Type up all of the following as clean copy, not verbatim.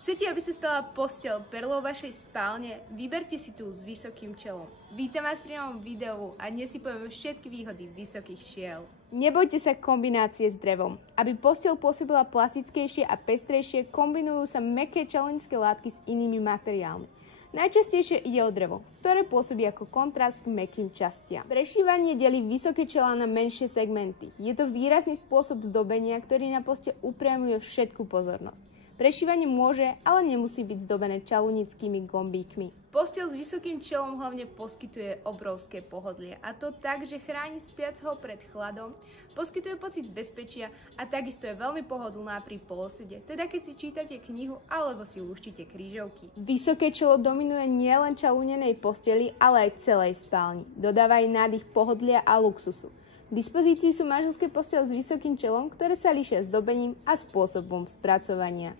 Chcete, aby sa stala posteľ perlou vašej spálne? Vyberte si tú s vysokým čelom. Vítam vás pri novom videu a dnes si povieme všetky výhody vysokých šiel. Nebojte sa kombinácie s drevom. Aby posteľ pôsobila plastickejšie a pestrejšie, kombinujú sa mäkké čaľnické látky s inými materiálmi. Najčastejšie ide o drevo, ktoré pôsobí ako kontrast k mäkkým častiam. Prešívanie delí vysoké čelá na menšie segmenty. Je to výrazný spôsob zdobenia, ktorý na posteľ upriamuje všetku pozornosť. Prešívanie môže, ale nemusí byť zdobené čaľunickými gombíkmi. Posteľ s vysokým čelom hlavne poskytuje obrovské pohodlie, a to tak, že chráni spiaceho pred chladom, poskytuje pocit bezpečia a takisto je veľmi pohodlná pri polosede, teda keď si čítate knihu alebo si lúštíte krížovky. Vysoké čelo dominuje nielen čaľunenej posteli, ale aj celej spálni. Dodáva aj nádych pohodlia a luxusu. K dispozícii sú manželské postele s vysokým čelom, ktoré sa líšia zdobením a spôsobom spracovania.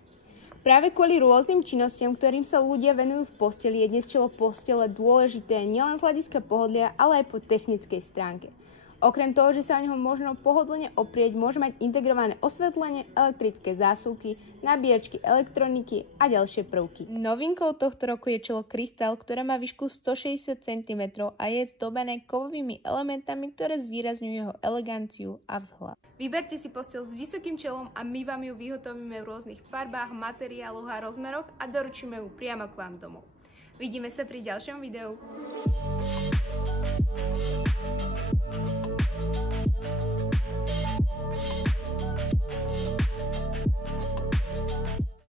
Práve kvôli rôznym činnostiam, ktorým sa ľudia venujú v posteli, je dnes čelo postele dôležité nielen z hľadiska pohodlia, ale aj po technickej stránke. Okrem toho, že sa o neho možno pohodlne oprieť, môže mať integrované osvetlenie, elektrické zásuvky, nabíjačky elektroniky a ďalšie prvky. Novinkou tohto roku je čelo Krystal, ktoré má výšku 160 cm a je zdobené kovovými elementami, ktoré zvýrazňujú jeho eleganciu a vzhľad. Vyberte si posteľ s vysokým čelom a my vám ju vyhotovíme v rôznych farbách, materiáloch a rozmeroch a doručíme ju priamo k vám domov. Vidíme sa pri ďalšom videu.